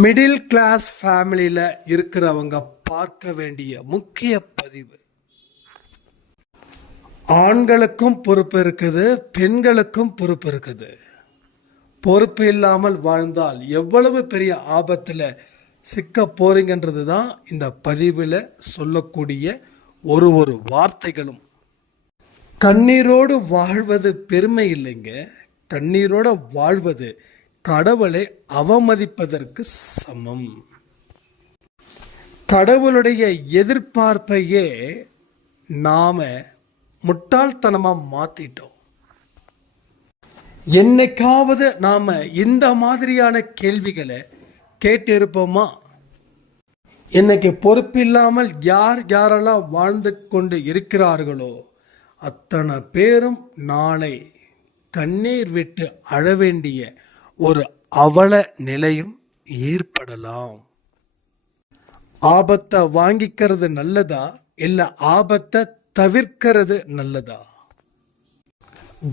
Middle class ஃபேமிலியில் இருக்கிறவங்க பார்க்க வேண்டிய முக்கிய பதிவு. ஆண்களுக்கும் பொறுப்பு இருக்குது, பெண்களுக்கும் பொறுப்பு இருக்குது. பொறுப்பு இல்லாமல் வாழ்ந்தால் எவ்வளவு பெரிய ஆபத்தில் சிக்க போறீங்கன்றது தான் இந்த பதிவில் சொல்லக்கூடிய ஒரு வார்த்தைகளும். கண்ணீரோடு வாழ்வது பெருமை இல்லைங்க, கண்ணீரோடு வாழ்வது கடவுளை அவமதிப்பதற்கு சமம். கடவுளுடைய எதிர்பார்ப்பையே நாம முட்டாள்தனமாக மாத்திட்டோம். என்னைக்காவது நாம இந்த மாதிரியான கேள்விகளை கேட்டிருப்போமா? இன்னைக்கு பொறுப்பில்லாமல் யாரெல்லாம் வாழ்ந்து கொண்டு இருக்கிறார்களோ அத்தனை பேரும் நாளை கண்ணீர் விட்டு அழ வேண்டிய ஒரு அவல நிலையும் ஏற்படலாம். ஆபத்தை வாங்கிக்கிறது நல்லதா இல்லை ஆபத்தை தவிர்க்கிறது நல்லதா?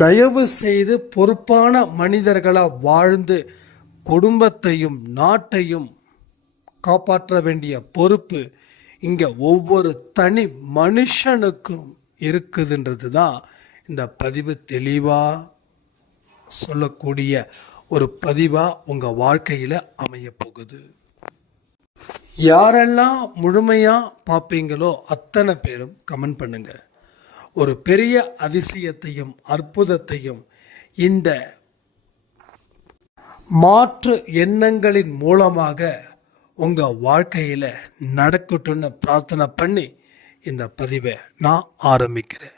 தயவு செய்து பொறுப்பான மனிதர்களாக வாழ்ந்து குடும்பத்தையும் நாட்டையும் காப்பாற்ற வேண்டிய பொறுப்பு இங்கே ஒவ்வொரு தனி மனுஷனுக்கும் இருக்குதுன்றது தான் இந்த பதிவு தெளிவாக சொல்லக்கூடிய ஒரு பதிவாக உங்கள் வாழ்க்கையில் அமைய போகுது. யாரெல்லாம் முழுமையாக பார்ப்பீங்களோ அத்தனை பேரும் கமெண்ட் பண்ணுங்க. ஒரு பெரிய அதிசயத்தையும் அற்புதத்தையும் இந்த மாற்று எண்ணங்களின் மூலமாக உங்கள் வாழ்க்கையில் நடக்கட்டும்னு பிரார்த்தனை பண்ணி இந்த பதிவை நான் ஆரம்பிக்கிறேன்.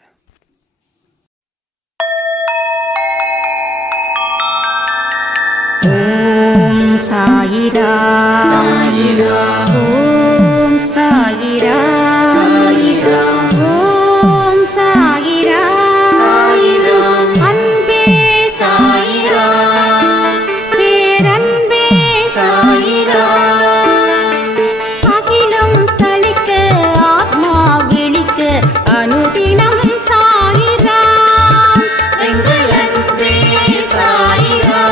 ஓம் சாயிரா சாயிரா, ஓம் சாயிரா சாயிரா, ஓம் சாயிரா சாயிரா, அன்பே சாயிரா, பேரன்பே சாயிரா, அகிலம் தளிக்க ஆத்மா விழிக்க அனுதினம் சாயிரா, எங்கள் அன்பே சாயிரா.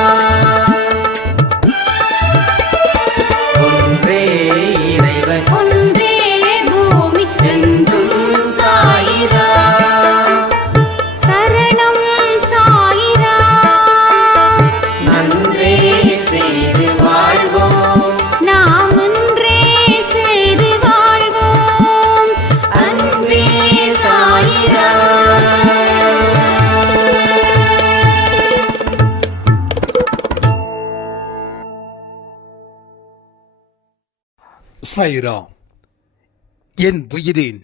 சாயிராம். என் உயிரின்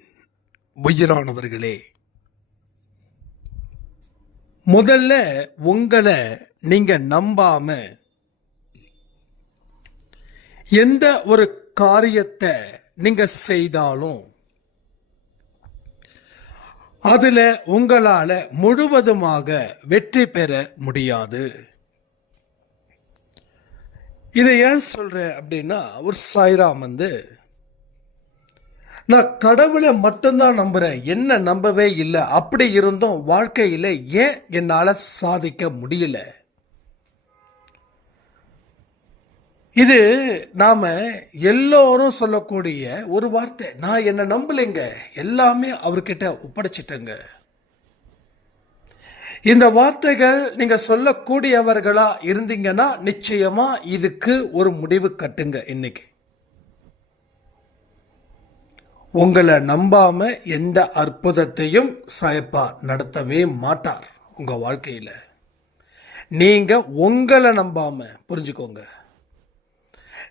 உயிரானவர்களே, முதல்ல உங்களை நீங்க நம்பாம எந்த ஒரு காரியத்தை நீங்க செய்தாலும் அதுல உங்களால முழுவதுமாக வெற்றி பெற முடியாது. இதை ஏன் சொல்கிறேன் அப்படின்னா, ஒரு சாய்ராம் நான் கடவுளை மட்டும்தான் நம்புகிறேன், என்ன நம்பவே இல்லை, அப்படி இருந்தும் வாழ்க்கையில் ஏன் என்னால் சாதிக்க முடியல? இது நாம் எல்லோரும் சொல்லக்கூடிய ஒரு வார்த்தை. நான் என்னை நம்பலைங்க, எல்லாமே அவர்கிட்ட ஒப்படைச்சிட்டேங்க. இந்த வார்த்தைகள் நீங்க சொல்லக்கூடியவர்களா இருந்தீங்கன்னா நிச்சயமா இதுக்கு ஒரு முடிவு கட்டுங்க. இன்னைக்கு உங்களை நம்பாம எந்த அற்புதத்தையும் சாயப்பா நடத்தவே மாட்டார் உங்க வாழ்க்கையில. நீங்க உங்களை நம்பாம, புரிஞ்சுக்கோங்க,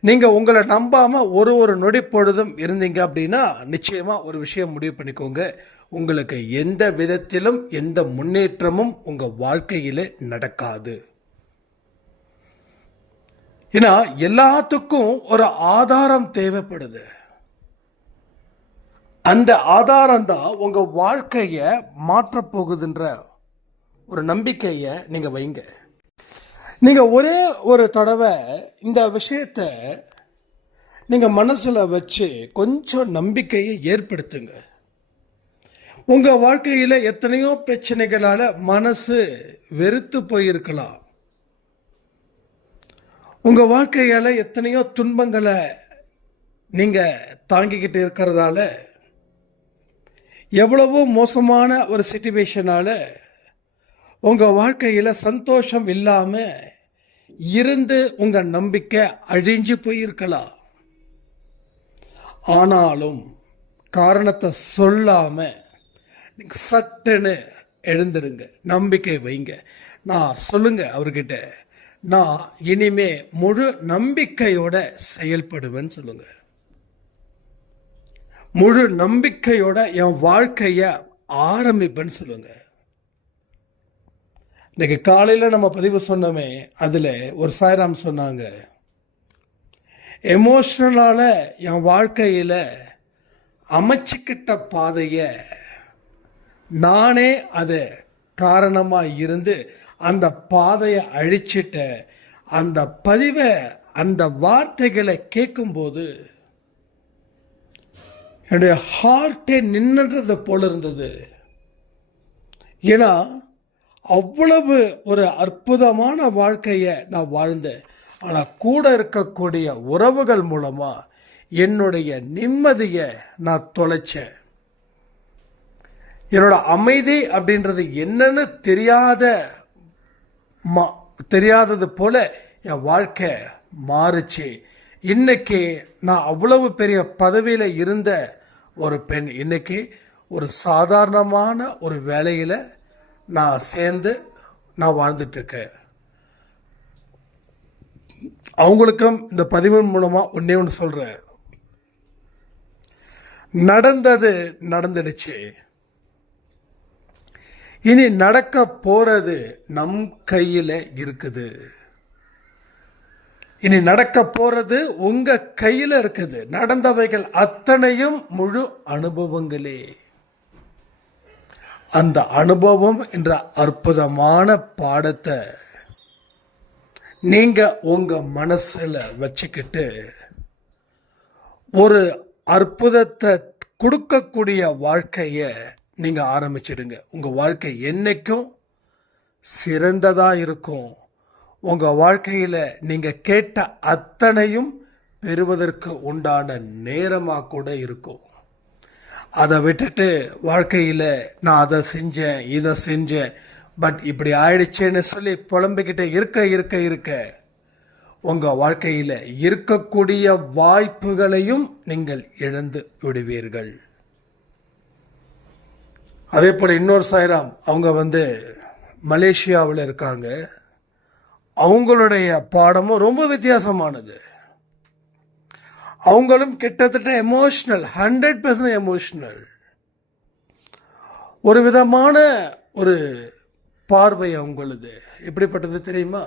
நீங்க உங்களை நம்பாம ஒரு நொடி பொழுதும் இருந்தீங்க அப்படின்னா நிச்சயமா ஒரு விஷயம் முடிவு பண்ணிக்கோங்க, உங்களுக்கு எந்த விதத்திலும் எந்த முன்னேற்றமும் உங்க வாழ்க்கையில நடக்காது. ஏன்னா எல்லாத்துக்கும் ஒரு ஆதாரம் தேவைப்படுது. அந்த ஆதாரம் தான் உங்க வாழ்க்கையை மாற்றப் போகுதுன்ற ஒரு நம்பிக்கையை நீங்க வைங்க. நீங்க ஒரே ஒரு தடவை இந்த விஷயத்தை நீங்க மனசுல வச்சு கொஞ்சம் நம்பிக்கையை ஏற்படுத்துங்க. உங்கள் வாழ்க்கையில் எத்தனையோ பிரச்சனைகளால் மனசு வெறுத்து போயிருக்கலாம். உங்கள் வாழ்க்கையால் எத்தனையோ துன்பங்களை நீங்கள் தாங்கிக்கிட்டு இருக்கிறதால, எவ்வளவோ மோசமான ஒரு சிச்சுவேஷனால் உங்கள் வாழ்க்கையில் சந்தோஷம் இல்லாமல் இருந்து உங்கள் நம்பிக்கை அழிஞ்சு போயிருக்கலாம். ஆனாலும் காரணத்தை சொல்லாமல் நீங்கள் சட்டுன்னு எழுந்துருங்க, நம்பிக்கை வைங்க. நான் சொல்லுங்க அவர்கிட்ட, நான் இனிமே முழு நம்பிக்கையோட செயல்படுவேன்னு சொல்லுங்க. முழு நம்பிக்கையோட என் வாழ்க்கையை ஆரம்பிப்பேன்னு சொல்லுங்க. இன்னைக்கு காலையில் நம்ம பதிவு சொன்னோமே, அதில் ஒரு சாய்ராம் சொன்னாங்க, எமோஷ்னலால் என் வாழ்க்கையில் அமைச்சிக்கிட்ட பாதையை நானே அது காரணமாக இருந்து அந்த பாதையை அழிச்சிட்ட அந்த பதிவை, அந்த வார்த்தைகளை கேட்கும்போது என்னுடைய ஹார்ட்டே நின்றுறது போல இருந்தது. ஏன்னா அவ்வளவு ஒரு அற்புதமான வாழ்க்கையை நான் வாழ்ந்தேன். ஆனால் கூட இருக்கக்கூடிய உறவுகள் மூலமாக என்னுடைய நிம்மதியை நான் தொலைச்சேன். என்னோட அமைதி அப்படின்றது என்னன்னு தெரியாதது போல என் வாழ்க்கை மாறுச்சு. இன்னைக்கு நான் அவ்வளவு பெரிய பதவியில் இருந்த ஒரு பெண் இன்னைக்கு ஒரு சாதாரணமான ஒரு வேலையில் நான் சேர்ந்து நான் வாழ்ந்துட்டுருக்கேன். அவங்களுக்கும் இந்த பதிவின் மூலமாக ஒன்றே ஒன்று சொல்கிறேன், நடந்தது நடந்துடுச்சு. இனி நடக்க போகிறது நம் கையில் இருக்குது. இனி நடக்க போகிறது உங்க கையில் இருக்குது. நடந்தவைகள் அத்தனையும் முழு அனுபவங்களே. அந்த அனுபவம் என்ற அற்புதமான பாடத்தை நீங்க உங்க மனசுல வச்சுக்கிட்டு ஒரு அற்புதத்தை கொடுக்கக்கூடிய வாழ்க்கையை நீங்க ஆரம்பிச்சிடுங்க. உங்க வாழ்க்கை என்னைக்கும் சிறந்ததா இருக்கும். உங்க வாழ்க்கையில நீங்க கேட்ட அத்தனையும் பெறுவதற்கு உண்டான நேரமாக கூட இருக்கும். அதை விட்டுட்டு வாழ்க்கையில் நான் அதை செஞ்சேன் இதை செஞ்சேன் பட் இப்படி ஆயிடுச்சேன்னு சொல்லி புலம்பிக்கிட்டு இருக்க உங்கள் வாழ்க்கையில் இருக்கக்கூடிய வாய்ப்புகளையும் நீங்கள் இழந்து விடுவீர்கள். அதே போல் இன்னொரு சாய்ராம், அவங்க மலேசியாவில் இருக்காங்க. அவங்களுடைய பாடமும் ரொம்ப வித்தியாசமானது. அவங்களும் கிட்டத்தட்ட எமோஷ்னல், 100% எமோஷ்னல். ஒரு விதமான ஒரு பார்வை அவங்களது. எப்படிப்பட்டது தெரியுமா?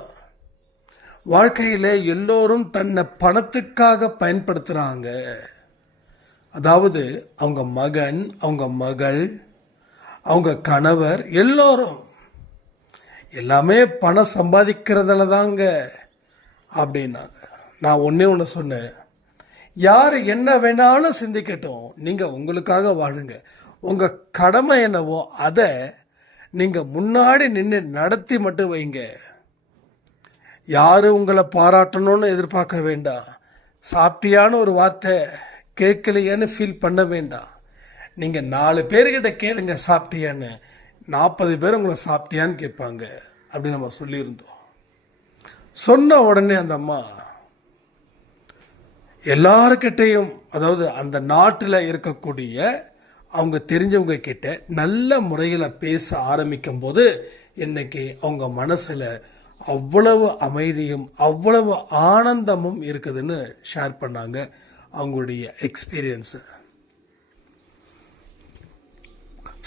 வாழ்க்கையில் எல்லோரும் தன்னை பணத்துக்காக பயன்படுத்துகிறாங்க. அதாவது அவங்க மகன், அவங்க மகள், அவங்க கணவர், எல்லோரும் எல்லாமே பணம் சம்பாதிக்கிறதுல தாங்க அப்படின்னாங்க. நான் ஒன்று சொன்னேன், யார் என்ன வேணாலும் சிந்திக்கட்டும், நீங்கள் உங்களுக்காக வாழுங்க. உங்கள் கடமை என்னவோ அதை நீங்கள் முன்னாடி நின்று நடத்தி மட்டும் வைங்க. யாரும் உங்களை பாராட்டணும்னு எதிர்பார்க்க வேண்டாம். சாப்பிட்டியான்னு ஒரு வார்த்தை கேட்கலையான்னு ஃபீல் பண்ண வேண்டாம். நீங்கள் 4 பேர்கிட்ட கேளுங்க சாப்பிட்டியான்னு, 40 பேர் உங்களை சாப்பிட்டியான்னு கேட்பாங்க. அப்படி நம்ம சொல்லியிருந்தோம். சொன்ன உடனே அந்த அம்மா எல்லாருக்கிட்டையும், அதாவது அந்த நாட்டில் இருக்கக்கூடிய அவங்க தெரிஞ்சவங்க கிட்ட நல்ல முறையில் பேச ஆரம்பிக்கும் போது இன்னைக்கு அவங்க மனசில் அவ்வளவு அமைதியும் அவ்வளவு ஆனந்தமும் இருக்குதுன்னு ஷேர் பண்ணாங்க அவங்களுடைய எக்ஸ்பீரியன்ஸு.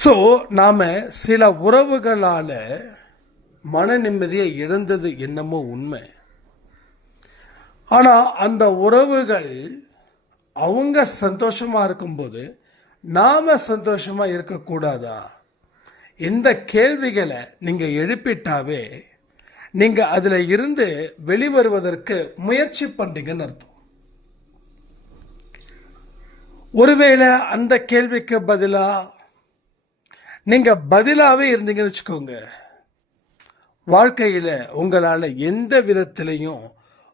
ஸோ நாம் சில உறவுகளால் மன நிம்மதியை இழந்தது என்னமோ உண்மை. ஆனால் அந்த உறவுகள் அவங்க சந்தோஷமாக இருக்கும்போது நாம் சந்தோஷமாக இருக்கக்கூடாதா? இந்த கேள்விகளை நீங்கள் எழுப்பிட்டாவே நீங்கள் அதில் இருந்து வெளிவருவதற்கு முயற்சி பண்ணுறீங்கன்னு அர்த்தம். ஒருவேளை அந்த கேள்விக்கு பதிலாக நீங்கள் பதிலாகவே இருந்தீங்கன்னு வச்சுக்கோங்க, வாழ்க்கையில் உங்களால் எந்த விதத்திலையும்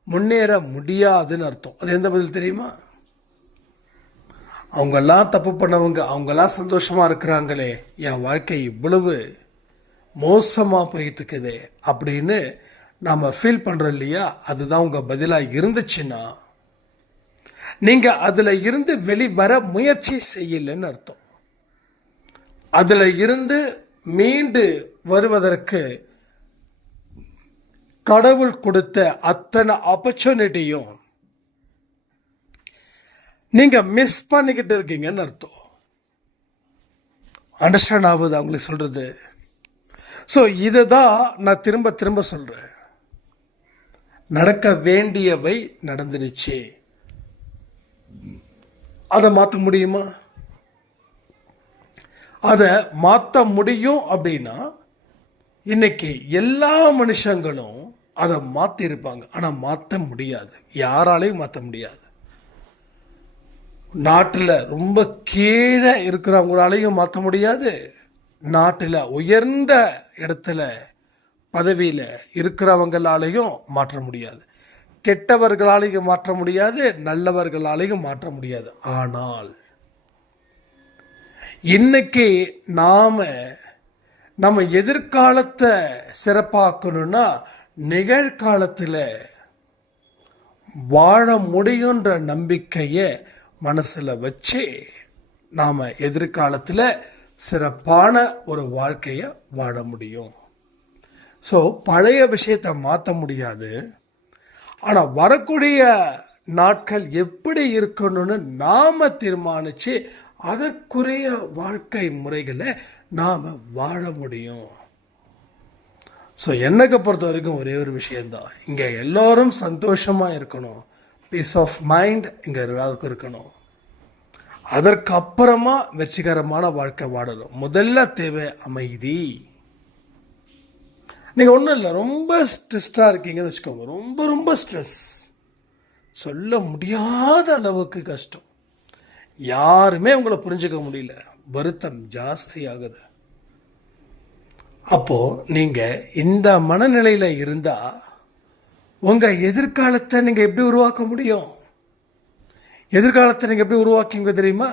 முன்னேற முடியாதுன்னு அர்த்தம். அது எந்த பதில் தெரியுமா? அவங்கெல்லாம் தப்பு பண்ணவங்க, அவங்கெல்லாம் சந்தோஷமாக இருக்கிறாங்களே, என் வாழ்க்கை இவ்வளவு மோசமாக போயிட்டு இருக்குதே அப்படின்னு நாம் ஃபீல் பண்ணுறோம் இல்லையா? அதுதான் உங்கள் பதிலாக இருந்துச்சுன்னா நீங்கள் அதில் இருந்து வெளிவர முயற்சி செய்யலைன்னு அர்த்தம். அதில் இருந்து மீண்டு வருவதற்கு கடவுள் கொடுத்த அத்தனை ஆப்பர்ச்சுனிட்டியும் நீங்க மிஸ் பண்ணிக்கிட்டு இருக்கீங்கன்னு அர்த்தம். அண்டர்ஸ்டாண்ட் ஆகுது அவங்களுக்கு சொல்றது? ஸோ இதை தான் நான் திரும்ப திரும்ப சொல்றேன். நடக்க வேண்டியவை நடந்துடுச்சு. அதை மாற்ற முடியுமா? அதை மாற்ற முடியும் அப்படின்னா இன்னைக்கு எல்லா மனுஷங்களும் அதை மாற்றிருப்பாங்க. ஆனால் மாற்ற முடியாது, யாராலையும் மாற்ற முடியாது. நாட்டில் ரொம்ப கீழே இருக்கிறவங்களாலையும் மாற்ற முடியாது, நாட்டில் உயர்ந்த இடத்துல பதவியில் இருக்கிறவங்களாலையும் மாற்ற முடியாது, கெட்டவர்களாலையும் மாற்ற முடியாது, நல்லவர்களாலையும் மாற்ற முடியாது. ஆனால் இன்னைக்கு நம்ம எதிர்காலத்தை சிறப்பாக்கணும்னா நிகழ்காலத்தில் வாழ முடியுன்ற நம்பிக்கையை மனசில் வச்சு நாம் எதிர்காலத்தில் சிறப்பான ஒரு வாழ்க்கையை வாழ முடியும். ஸோ பழைய விஷயத்தை மாற்ற முடியாது, ஆனால் வரக்கூடிய நாட்கள் எப்படி இருக்கணும்னு நாம் தீர்மானித்து அதற்குரிய வாழ்க்கை முறைகளை நாம் வாழ முடியும். ஸோ என்னை பொறுத்த வரைக்கும் ஒரே ஒரு விஷயந்தான், இங்கே எல்லோரும் சந்தோஷமாக இருக்கணும், பீஸ் ஆஃப் மைண்ட் இங்கே எல்லாருக்கும் இருக்கணும். அதற்கு அப்புறமா வெற்றிகரமான வாழ்க்கை வாழணும். முதல்ல தேவை அமைதி. நீங்கள் ஒன்றும் இல்லை, ரொம்ப ஸ்ட்ரெஸ்டாக இருக்கீங்கன்னு வச்சுக்கோங்க, ரொம்ப ரொம்ப ஸ்ட்ரெஸ், சொல்ல முடியாத அளவுக்கு கஷ்டம், யாருமே உங்களை புரிஞ்சுக்க முடியல, வருத்தம் ஜாஸ்தி ஆகுது. அப்போது நீங்கள் இந்த மனநிலையில் இருந்தால் உங்கள் எதிர்காலத்தை நீங்கள் எப்படி உருவாக்க முடியும்? எதிர்காலத்தை நீங்கள் எப்படி உருவாக்கிங்க தெரியுமா?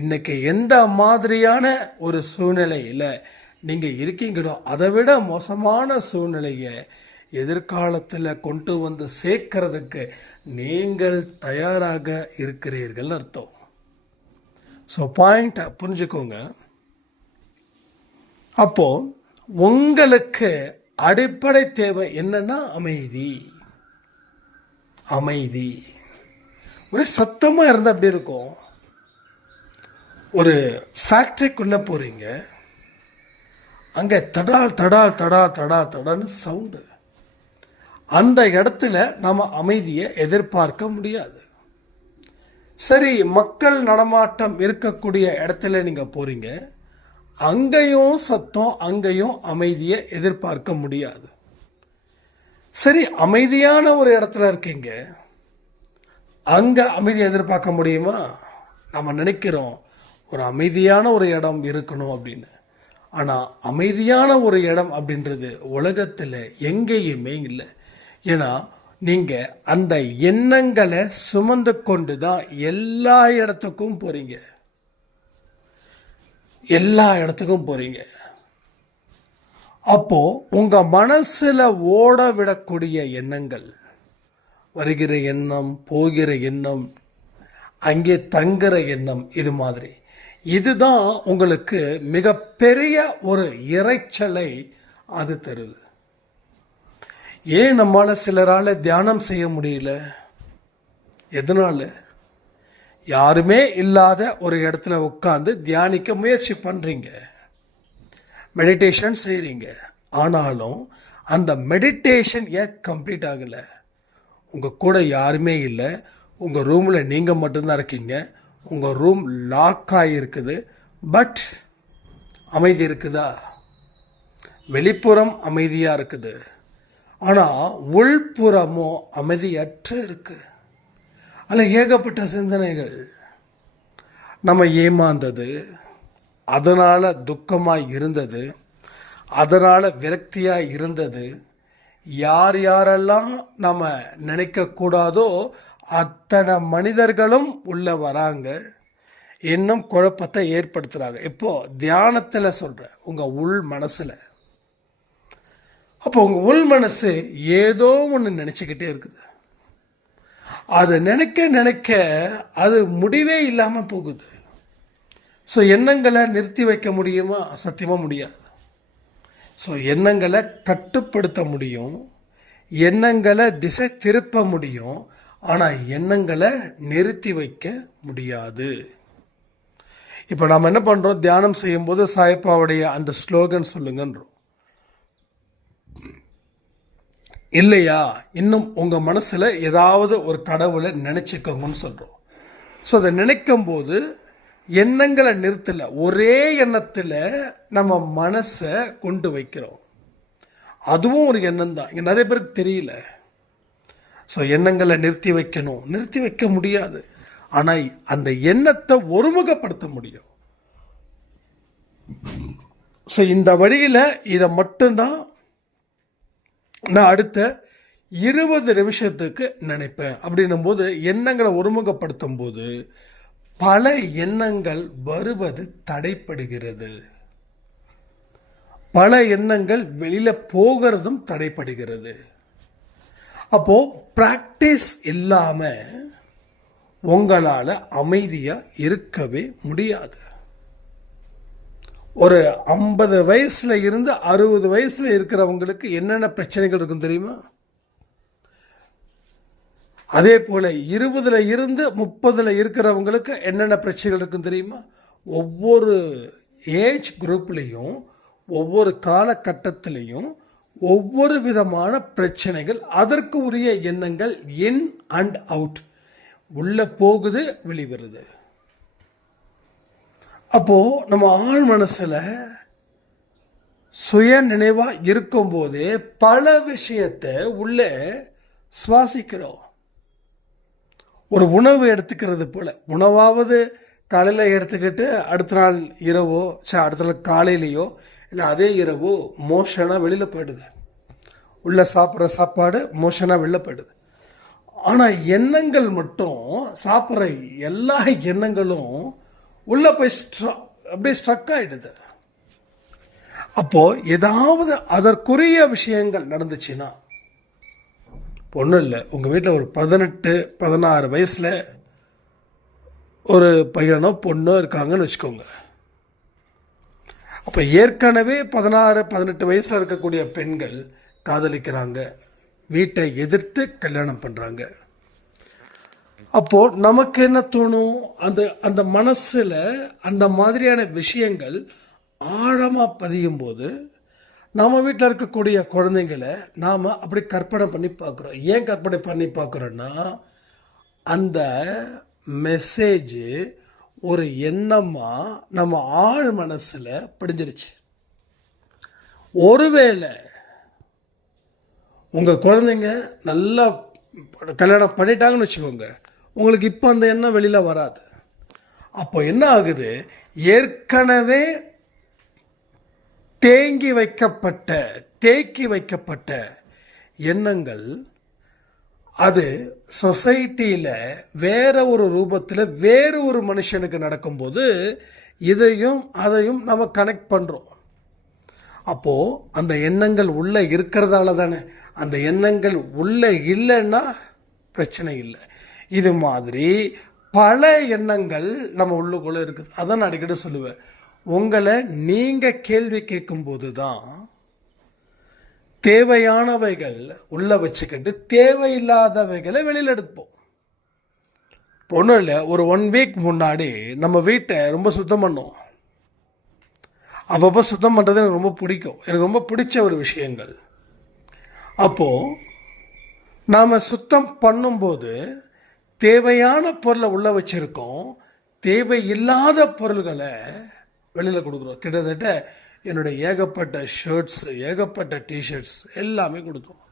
இன்றைக்கி எந்த மாதிரியான ஒரு சூழ்நிலையில் நீங்கள் இருக்கீங்களோ அதை விட மோசமான சூழ்நிலையை எதிர்காலத்தில் கொண்டு வந்து சேர்க்கறதுக்கு நீங்கள் தயாராக இருக்கிறீர்கள்னு அர்த்தம். ஸோ பாயிண்ட்டை புரிஞ்சுக்கோங்க. அப்போது உங்களுக்கு அடிப்படை தேவை என்னன்னா அமைதி. அமைதி. ஒரே சத்தமாக இருந்தால் அப்படி இருக்கும். ஒரு ஃபேக்ட்ரிக்குள்ளே போகிறீங்க, அங்கே தடால் தடால் தடா தடா தடான்னு சவுண்டு. அந்த இடத்துல நாம் அமைதியை எதிர்பார்க்க முடியாது. சரி, மக்கள் நடமாட்டம் இருக்கக்கூடிய இடத்துல நீங்கள் போகிறீங்க, அங்கேயும் சத்தம், அங்கேயும் அமைதியை எதிர்பார்க்க முடியாது. சரி, அமைதியான ஒரு இடத்துல இருக்கீங்க, அங்கே அமைதியை எதிர்பார்க்க முடியுமா? நம்ம நினைக்கிறோம் ஒரு அமைதியான ஒரு இடம் இருக்கணும் அப்படின்னு. ஆனால் அமைதியான ஒரு இடம் அப்படின்றது உலகத்தில் எங்கேயுமே இல்லை. ஏன்னா நீங்கள் அந்த எண்ணங்களை சுமந்து கொண்டு தான் எல்லா இடத்துக்கும் போகிறீங்க, எல்லா இடத்துக்கும் போகிறீங்க. அப்போது உங்கள் மனசில் ஓட விடக்கூடிய எண்ணங்கள், வருகிற எண்ணம், போகிற எண்ணம், அங்கே தங்குற எண்ணம், இது மாதிரி இதுதான் உங்களுக்கு மிகப்பெரிய ஒரு இரைச்சலை அது தருது. ஏன் நம்மளால் சிலரால் தியானம் செய்ய முடியல? எதனால? யாருமே இல்லாத ஒரு இடத்துல உட்காந்து தியானிக்க முயற்சி பண்ணுறீங்க, மெடிடேஷன் செய்கிறீங்க, ஆனாலும் அந்த மெடிடேஷன் ஏன் கம்ப்ளீட் ஆகலை? உங்கள் கூட யாருமே இல்லை, உங்கள் ரூமில் நீங்கள் மட்டும்தான் இருக்கீங்க, உங்கள் ரூம் லாக் ஆகியிருக்குது, பட் அமைதி இருக்குதா? வெளிப்புறம் அமைதியாக இருக்குது, ஆனால் உள்புறமோ அமைதியற்று இருக்குது. அதில் ஏகப்பட்ட சிந்தனைகள். நம்ம ஏமாந்தது, அதனால் துக்கமாக இருந்தது, அதனால் விரக்தியாக இருந்தது, யார் யாரெல்லாம் நம்ம நினைக்கக்கூடாதோ அத்தனை மனிதர்களும் உள்ள வராங்க, இன்னும் குழப்பத்தை ஏற்படுத்துகிறாங்க. இப்போது தியானத்தில் சொல்கிறேன், உங்கள் உள் மனசில். அப்போ உங்கள் உள் மனசு ஏதோ ஒன்று நினச்சிக்கிட்டே இருக்குது. அதை நினைக்க நினைக்க அது முடிவே இல்லாமல் போகுது. ஸோ எண்ணங்களை நிறுத்தி வைக்க முடியுமா? சத்தியமாக முடியாது. ஸோ எண்ணங்களை கட்டுப்படுத்த முடியும், எண்ணங்களை திசை திருப்ப முடியும், ஆனால் எண்ணங்களை நிறுத்தி வைக்க முடியாது. இப்போ நாம் என்ன பண்ணுறோம்? தியானம் செய்யும்போது சாயப்பாவுடைய அந்த ஸ்லோகன் சொல்லுங்கன்றோம் இல்லையா? இன்னும் உங்கள் மனசில் ஏதாவது ஒரு கடவுளை நினச்சிக்கோங்கன்னு சொல்கிறோம். ஸோ அதை நினைக்கும் போது எண்ணங்களை நிறுத்தலை, ஒரே எண்ணத்தில் நம்ம மனசை கொண்டு வைக்கிறோம். அதுவும் ஒரு எண்ணம் தான். இங்கே நிறைய பேருக்கு தெரியல. ஸோ எண்ணங்களை நிறுத்தி வைக்கணும், நிறுத்தி வைக்க முடியாது. ஆனால் அந்த எண்ணத்தை ஒருமுகப்படுத்த முடியும். ஸோ இந்த வழியில் இதை மட்டும்தான் நான் அடுத்த 20 நிமிஷத்துக்கு நினைப்பேன். அப்படின்னும் போது எண்ணங்களை ஒருமுகப்படுத்தும் போது பல எண்ணங்கள் வருவது தடைப்படுகிறது, பல எண்ணங்கள் வெளியில் போகிறதும் தடைப்படுகிறது. அப்போது ப்ராக்டிஸ் இல்லாமல் உங்களால் அமைதியாக இருக்கவே முடியாது. ஒரு 50 வயசில் இருந்து 60 வயசில் இருக்கிறவங்களுக்கு என்னென்ன பிரச்சனைகள் இருக்கும் தெரியுமா? அதே போல் 20 இருந்து 30 இருக்கிறவங்களுக்கு என்னென்ன பிரச்சனைகள் இருக்கும் தெரியுமா? ஒவ்வொரு ஏஜ் குரூப்லேயும் ஒவ்வொரு காலகட்டத்திலையும் ஒவ்வொரு விதமான பிரச்சனைகள், அதற்கு உரிய எண்ணங்கள் இன் அண்ட் அவுட், உள்ளே போகுது வெளிவருது. அப்போது நம்ம ஆழ் மனசில் சுய நினைவாக இருக்கும்போதே பல விஷயத்தை உள்ளே சுவாசிக்கிறோம். ஒரு உணவு எடுத்துக்கிறது போல், உணவாவது காலையில் எடுத்துக்கிட்டு அடுத்த நாள் இரவோ அடுத்த நாள் காலையிலையோ இல்லை அதே இரவோ மோஷனாக வெளியில் போயிடுது. உள்ளே சாப்பிட்ற சாப்பாடு மோஷனாக வெளில போயிடுது. ஆனால் எண்ணங்கள் மட்டும், சாப்பிட்ற எல்லா எண்ணங்களும் உள்ளே போய் அப்படியே ஸ்ட்ரக் ஆகிடுது. அப்போது ஏதாவது அதற்குரிய விஷயங்கள் நடந்துச்சுன்னா, ஒன்றும் இல்லை, உங்கள் வீட்டில் ஒரு 18-16 வயசில் ஒரு பையனோ பொண்ணோ இருக்காங்கன்னு வச்சுக்கோங்க. அப்போ ஏற்கனவே 16-18 வயசில் இருக்கக்கூடிய பெண்கள் காதலிக்கிறாங்க, வீட்டை எதிர்த்து கல்யாணம் பண்ணுறாங்க. அப்போது நமக்கு என்ன தோணும்? அந்த மனசில் அந்த மாதிரியான விஷயங்கள் ஆழமாக பதியும் போது நம்ம வீட்டில் இருக்கக்கூடிய குழந்தைங்களை நாம் அப்படி கற்பனை பண்ணி பார்க்குறோம். ஏன் கற்பனை பண்ணி பார்க்குறோன்னா, அந்த மெசேஜ் ஒரு எண்ணமாக நம்ம ஆழ் மனசில் படிஞ்சிருச்சு. ஒருவேளை உங்கள் குழந்தைங்க நல்லா கல்யாணம் பண்ணிட்டாங்கன்னு வச்சுக்கோங்க, உங்களுக்கு இப்போ அந்த எண்ணம் வெளியில் வராது. அப்போ என்ன ஆகுது? ஏற்கனவே தேக்கி வைக்கப்பட்ட எண்ணங்கள் அது சொசைட்டியில் வேற ஒரு ரூபத்தில் வேறு ஒரு மனுஷனுக்கு நடக்கும்போது இதையும் அதையும் நம்ம கனெக்ட் பண்ணுறோம். அப்போது அந்த எண்ணங்கள் உள்ளே இருக்கிறதால தானே. அந்த எண்ணங்கள் உள்ளே இல்லைன்னா பிரச்சனை இல்லை. இது மாதிரி பல எண்ணங்கள் நம்ம உள்ளுக்குள்ளே இருக்குது. அதான் நான் அடிக்கடி சொல்லுவேன், உங்களை நீங்கள் கேள்வி கேட்கும்போது தான் தேவையானவைகள் உள்ளே வச்சுக்கிட்டு தேவையில்லாதவைகளை வெளியில் எடுப்போம். ஒன்றும் இல்லை, ஒரு 1 வீக் முன்னாடி நம்ம வீட்டை ரொம்ப சுத்தம் பண்ணோம். அப்பப்போ சுத்தம் பண்ணுறது எனக்கு ரொம்ப பிடிக்கும், எனக்கு ரொம்ப பிடிச்ச ஒரு விஷயங்கள். அப்போது நாம் சுத்தம் பண்ணும்போது தேவையான பொருளை உள்ளே வச்சுருக்கோம், தேவையில்லாத பொருள்களை வெளியில் கொடுக்குறோம். கிட்டத்தட்ட என்னுடைய ஏகப்பட்ட ஷர்ட்ஸ், ஏகப்பட்ட டிஷர்ட்ஸ் எல்லாமே கொடுத்தோம்.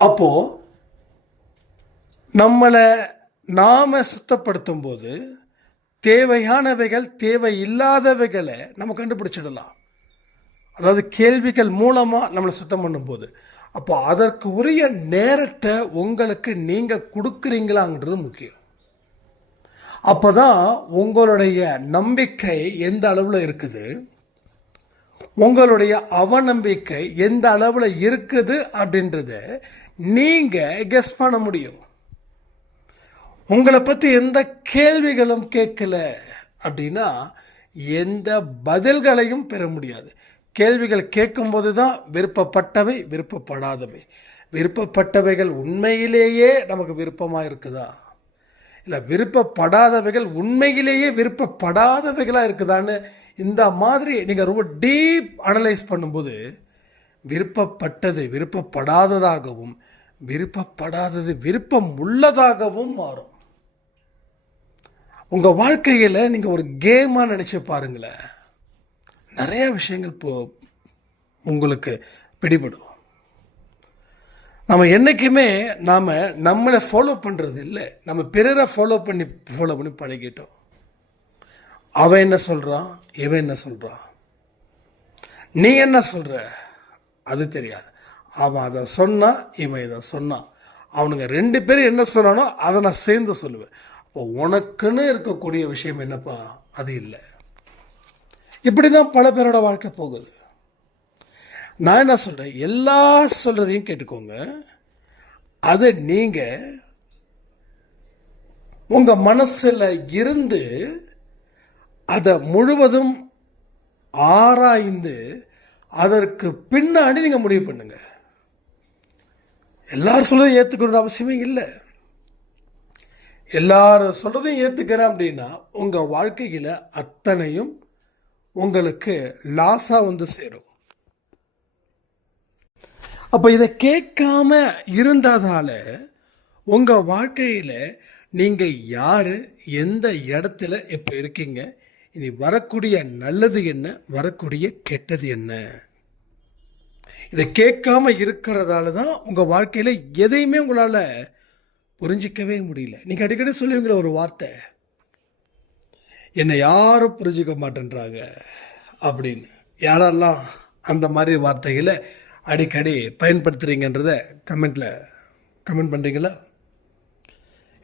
அப்போது நம்மளை நாம் சுத்தப்படுத்தும் போது தேவையானவைகள் தேவையில்லாதவைகளை நம்ம கண்டுபிடிச்சிடலாம். அதாவது கேள்விகள் மூலமாக நம்மளை சுத்தம் பண்ணும்போது, அப்போ அதற்கு உரிய நேரத்தை உங்களுக்கு நீங்கள் கொடுக்குறீங்களாங்கிறது முக்கியம். அப்போ தான் உங்களுடைய நம்பிக்கை எந்த அளவில் இருக்குது, உங்களுடைய அவநம்பிக்கை எந்த அளவில் இருக்குது அப்படின்றத நீங்கள் கெஸ் பண்ண முடியும். உங்களை பற்றி எந்த கேள்விகளும் கேட்கல அப்படின்னா எந்த பதில்களையும் பெற முடியாது. கேள்விகள் கேட்கும்போது தான் விருப்பப்பட்டவை விருப்பப்படாதவை, விருப்பப்பட்டவைகள் உண்மையிலேயே நமக்கு விருப்பமாக இருக்குதா, இல்லை விருப்பப்படாதவைகள் உண்மையிலேயே விருப்பப்படாதவைகளாக இருக்குதான்னு இந்த மாதிரி நீங்கள் ரொம்ப டீப் அனலைஸ் பண்ணும்போது விருப்பப்பட்டது விருப்பப்படாததாகவும் விருப்பப்படாதது விருப்பம் உள்ளதாகவும் மாறும். உங்கள் வாழ்க்கையில் நீங்கள் ஒரு கேமாக நினச்சி பாருங்களேன், நிறைய விஷயங்கள் உங்களுக்கு பிடிபடும். நம்ம என்றைக்குமே நாம் நம்மளை ஃபாலோ பண்ணுறது இல்லை, நம்ம பிறரை ஃபாலோ பண்ணி பழகிட்டோம். அவன் என்ன சொல்கிறான், இவன் என்ன சொல்கிறான், நீ என்ன சொல்கிற அது தெரியாது. அவன் அதை சொன்னான், இவன் இதை சொன்னான், அவனுங்க 2 பேரும் என்ன சொன்னானோ அதை நான் சேர்ந்து சொல்லுவேன். அப்போ உனக்குன்னு இருக்கக்கூடிய விஷயம் என்னப்பா, அது இல்லை. இப்படி தான் பல பேரோட வாழ்க்கை போகுது. நான் என்ன சொல்கிறேன், எல்லா சொல்கிறதையும் கேட்டுக்கோங்க. அதை நீங்கள் உங்கள் மனசில் இருந்து அதை முழுவதும் ஆராய்ந்து அதற்கு பின்னாடி நீங்கள் முடிவு பண்ணுங்க. எல்லாரும் சொல்கிறதையும் ஏற்றுக்கணுன்ற அவசியமே இல்லை. எல்லாரும் சொல்கிறதையும் ஏற்றுக்கிறேன் அப்படின்னா உங்கள் வாழ்க்கையில் அத்தனையும் உங்களுக்கு லாஸாக வந்து சேரும். அப்போ இதை கேட்காம இருந்ததால் உங்கள் வாழ்க்கையில் நீங்கள் யார், எந்த இடத்துல இப்போ இருக்கீங்க, இனி வரக்கூடிய நல்லது என்ன, வரக்கூடிய கெட்டது என்ன, இதை கேட்காம இருக்கிறதால தான் உங்கள் வாழ்க்கையில் எதையுமே உங்களால் புரிஞ்சிக்கவே முடியல. நீங்கள் அடிக்கடி சொல்லுவீங்கள ஒரு வார்த்தை, என்னை யாரும் புரிஞ்சிக்க மாட்டேன்றாங்க அப்படின்னு. யாரெல்லாம் அந்த மாதிரி வார்த்தைகளை அடிக்கடி பயன்படுத்துகிறீங்கன்றத கமெண்ட் பண்ணுறீங்களா?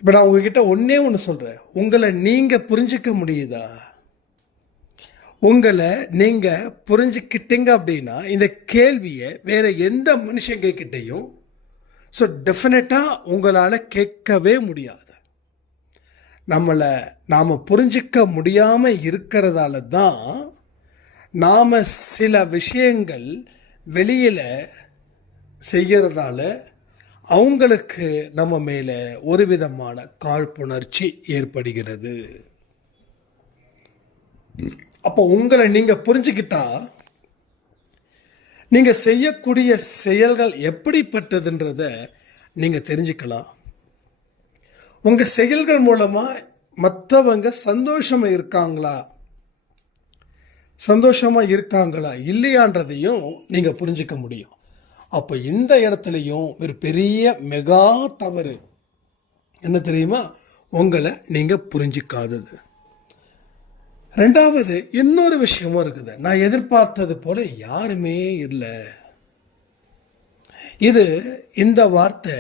இப்போ நான் உங்ககிட்ட ஒன்று சொல்கிறேன், உங்களை நீங்கள் புரிஞ்சிக்க முடியுதா? உங்களை நீங்கள் புரிஞ்சுக்கிட்டீங்க அப்படின்னா இந்த கேள்வியை வேறு எந்த மனுஷங்கக்கிட்டையும் டெஃபினட்டாக உங்களால் கேட்கவே முடியாது. நாம் புரிஞ்சிக்க முடியாமல் இருக்கிறதால தான் நாம் சில விஷயங்கள் வெளியில் செய்கிறதால அவங்களுக்கு நம்ம மேலே ஒரு விதமான காழ்ப்புணர்ச்சி ஏற்படுகிறது. அப்போ உங்களை நீங்கள் புரிஞ்சுக்கிட்டா நீங்கள் செய்யக்கூடிய செயல்கள் எப்படிப்பட்டதுன்றதை நீங்கள் தெரிஞ்சுக்கலாம். உங்கள் செயல்கள் மூலமாக மற்றவங்க சந்தோஷமாக இருக்காங்களா இல்லையான்றதையும் நீங்கள் புரிஞ்சிக்க முடியும். அப்போ இந்த இடத்துலையும் ஒரு பெரிய மெகா தவறு என்ன தெரியுமா, உங்களை நீங்கள் புரிஞ்சிக்காதது. 2வது இன்னொரு விஷயமும் இருக்குது, நான் எதிர்பார்த்தது போல யாருமே இல்லை. இந்த வார்த்தை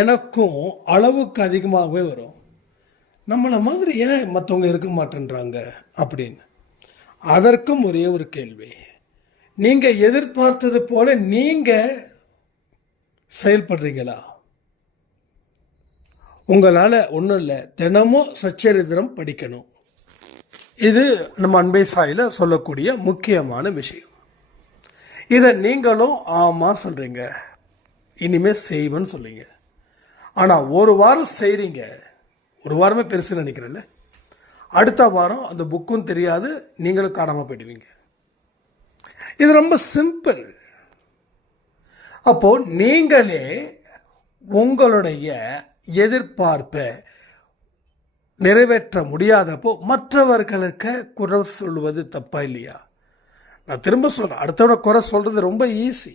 எனக்கும் அளவுக்கு அதிகமாகவே வரும். நம்மளை மாதிரி ஏன் மற்றவங்க இருக்க மாட்டேன்றாங்க அப்படின்னு. அதற்கும் ஒரே ஒரு கேள்வி, நீங்கள் எதிர்பார்த்தது போல நீங்கள் செயல்படுறீங்களா? உங்களால் ஒன்றும் இல்லை, தினமும் சச்சரித்திரம் படிக்கணும். இது நம்ம அன்பே சாயில சொல்லக்கூடிய முக்கியமான விஷயம். இதை நீங்களும் ஆமாம் சொல்கிறீங்க, இனிமேல் செய்வேன்னு சொல்கிறீங்க. ஆனால் ஒரு வாரம் செய்கிறீங்க, ஒரு வாரமே பெருசுன்னு நினைக்கிறேன்ல, அடுத்த வாரம் அந்த புக்கும் தெரியாது, நீங்களும் காணாமல் போயிடுவீங்க. இது ரொம்ப சிம்பிள். அப்போது நீங்களே உங்களுடைய எதிர்பார்ப்பை நிறைவேற்ற முடியாதப்போ மற்றவர்களுக்கு குறை சொல்வது தப்பா இல்லையா? நான் திரும்ப சொல்கிறேன், அடுத்தவனை குறை சொல்கிறது ரொம்ப ஈஸி.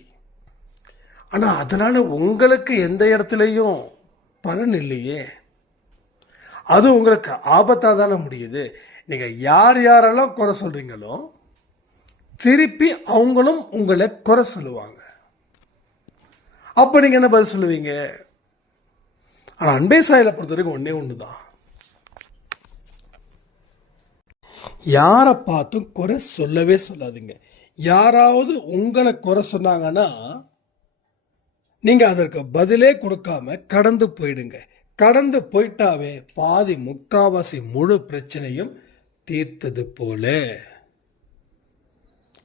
ஆனால் அதனால் உங்களுக்கு எந்த இடத்துலையும் பலன் இல்லையே. அது உங்களுக்கு ஆபத்தாக தானே முடியுது. நீங்கள் யாரெல்லாம் குறை சொல்கிறீங்களோ திருப்பி அவங்களும் உங்களை குறை சொல்லுவாங்க. அப்போ நீங்கள் என்ன பதில் சொல்லுவீங்க? ஆனால் அன்பே சாயலை பொறுத்த வரைக்கும் ஒன்றே ஒன்று தான். யாரை பார்த்தும் குறை சொல்லவே சொல்லாதீங்க. யாராவது உங்களை குறை சொன்னாங்கன்னா நீங்கள் அதற்கு பதிலே கொடுக்காம கடந்து போயிடுங்க. கடந்து போயிட்டாவே பாதி முக்காவாசி முழு பிரச்சனையும் தீர்த்தது போல.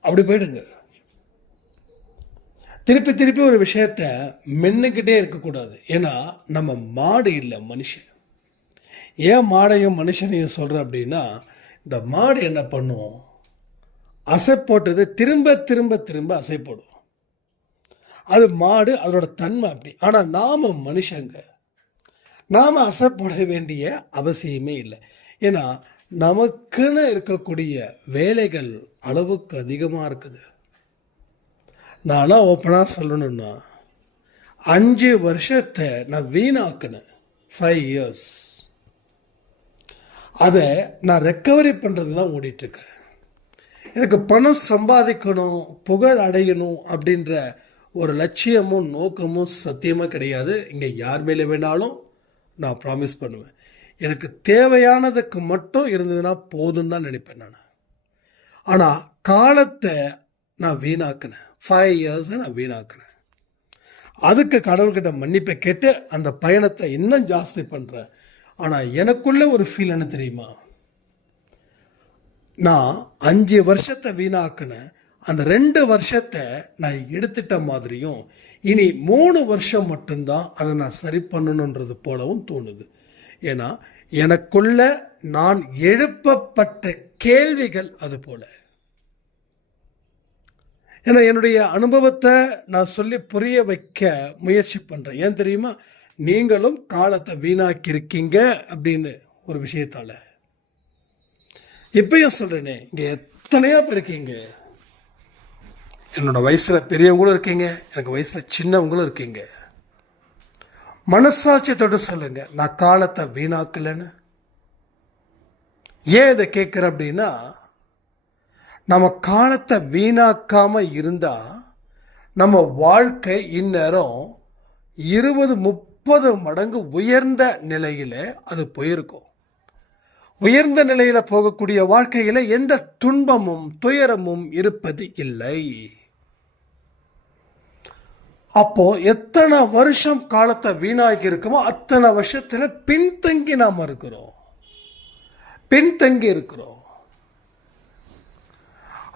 அப்படி போயிடுங்க. திருப்பி திருப்பி ஒரு விஷயத்த மென்னுக்கிட்டே இருக்கக்கூடாது. ஏன்னா நம்ம மாடு இல்லை, மனுஷன். ஏன் மாடையும் மனுஷனையும் சொல்கிறேன் அப்படின்னா, இந்த மாடு என்ன பண்ணும், அசை போட்டது திரும்ப திரும்ப திரும்ப அசை போடும். அது மாடு, அதோட தன்மை அப்படி. ஆனால் நாம் மனுஷங்க, நாம் அசை போட வேண்டிய அவசியமே இல்லை. ஏன்னா நமக்குன்னு இருக்கக்கூடிய வேலைகள் அளவுக்கு அதிகமாக இருக்குது. நானாக ஓப்பனாக சொல்லணுன்னா 5 வருஷத்தை நான் வீணாக்கினேன். 5 years. அதை நான் ரெக்கவரி பண்ணுறது தான் ஓடிட்டுருக்கேன். எனக்கு பணம் சம்பாதிக்கணும், புகழ் அடையணும் அப்படின்ற ஒரு லட்சியமும் நோக்கமும் சத்தியமாக கிடையாது. இங்கே யார் மேலே வேணாலும் நான் ப்ராமிஸ் பண்ணுவேன். எனக்கு தேவையானதுக்கு மட்டும் இருந்ததுன்னா போதும் தான் நினைப்பேன் நான். ஆனால் காலத்தை நான் வீணாக்கினேன். 5 years நான் வீணாக்கினேன். அதுக்கு கடவுள்கிட்ட மன்னிப்பை கேட்டு அந்த பயணத்தை இன்னும் ஜாஸ்தி பண்ணுறேன். ஆனால் எனக்குள்ள ஒரு ஃபீல் என்ன தெரியுமா, நான் 5 வருஷத்தை வீணாக்கினேன். அந்த 2 வருஷத்தை நான் எடுத்துட்ட மாதிரியும் இனி 3 வருஷம் மட்டும்தான் அதை நான் சரி பண்ணணுன்றது போலவும் தோணுது. ஏன்னா எனக்குள்ள நான் எழுப்பப்பட்ட கேள்விகள் அது போல. ஏன்னா என்னுடைய அனுபவத்தை நான் சொல்லி புரிய வைக்க முயற்சி பண்ணுறேன். ஏன் தெரியுமா, நீங்களும் காலத்தை வீணாக்கியிருக்கீங்க அப்படின்னு ஒரு விஷயத்தால். இப்பயும் சொல்கிறேனே, இங்கே எத்தனையோ பேர் இருக்கீங்க. என்னோட வயசில் பெரியவங்களும் இருக்கீங்க, எனக்கு வயசில் சின்னவங்களும் இருக்கீங்க. மனசாட்சியத்தோடு சொல்லுங்க, நான் காலத்தை வீணாக்கலைன்னு. ஏன் இதை கேட்குறேன் அப்படின்னா, நம்ம காலத்தை வீணாக்காமல் இருந்தால் நம்ம வாழ்க்கை இந்நேரம் 20-30 மடங்கு உயர்ந்த நிலையில் அது போயிருக்கும். உயர்ந்த நிலையில் போகக்கூடிய வாழ்க்கையில் எந்த துன்பமும் துயரமும் இருப்பது இல்லை. அப்போ எத்தனை வருஷம் காலத்தை வீணாக்கி இருக்குமோ அத்தனை வருஷத்தில் பின்தங்கி நாம் இருக்கிறோம். பின்தங்கி இருக்கிறோம்.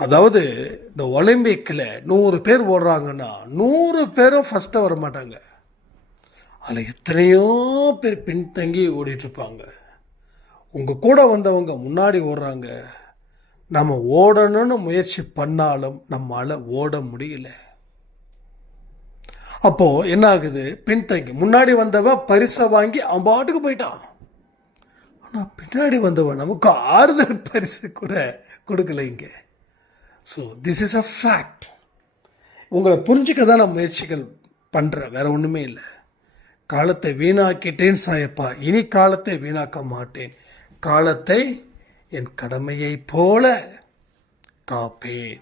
அதாவது இந்த ஒலிம்பிக்கில் 100 பேர் ஓடுறாங்கன்னா 100 பேரும் ஃபஸ்ட்டாக வர மாட்டாங்க. அதில் எத்தனையோ பேர் பின்தங்கி ஓடிட்டுருப்பாங்க. உங்கள் கூட வந்தவங்க முன்னாடி ஓடுறாங்க. நம்ம ஓடணும்னு முயற்சி பண்ணாலும் நம்மளால் ஓட முடியல. அப்போது என்ன ஆகுது, பின்தங்கி. முன்னாடி வந்தவன் பரிசை வாங்கி அவன் பாட்டுக்கு போயிட்டான். ஆனால் பின்னாடி வந்தவன் நமக்கு ஆறுதல் பரிசு கூட கொடுக்கல இங்கே. So this is a fact. உங்களை புரிஞ்சிக்க தான் நான் முயற்சிகள் பண்ணுறேன், வேறு ஒன்றுமே இல்லை. காலத்தை வீணாக்கிட்டேன் சாயப்பா, இனி காலத்தை வீணாக்க மாட்டேன். காலத்தை என் கடமையை போல காப்பேன்.